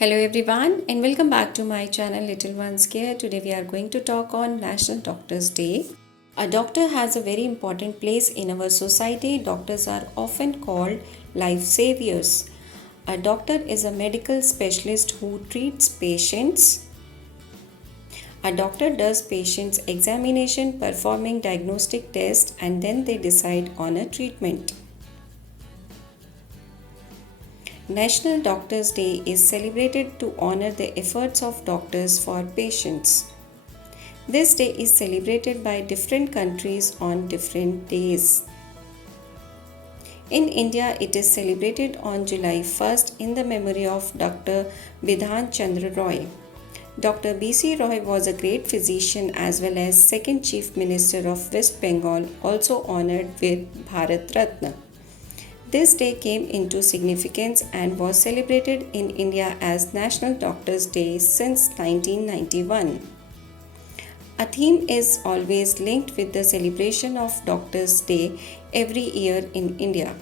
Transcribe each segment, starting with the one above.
Hello everyone and welcome back to my channel Little Ones Care. Today we are going to talk on National Doctors Day. A doctor has a very important place in our society. Doctors are often called life saviors. A doctor is a medical specialist who treats patients. A doctor does patients examination, performing diagnostic tests, and then they decide on a treatment. National Doctors Day is celebrated to honor the efforts of doctors for patients. This day is celebrated by different countries on different days. In India, it is celebrated on July 1st in the memory of Dr. Bidhan Chandra Roy. Dr. B.C. Roy was a great physician as well as second Chief Minister of West Bengal, also honored with Bharat Ratna. This day came into significance and was celebrated in India as National Doctors' Day since 1991. A theme is always linked with the celebration of Doctors' Day every year in India.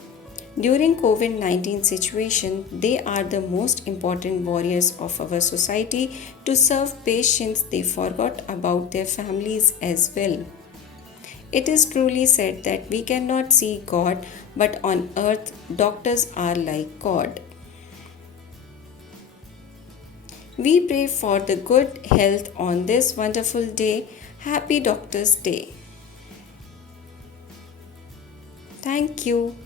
During COVID-19 situation, they are the most important warriors of our society. To serve patients, they forgot about their families as well. It is truly said that we cannot see God, but on earth, doctors are like God. We pray for the good health on this wonderful day. Happy Doctors' Day. Thank you.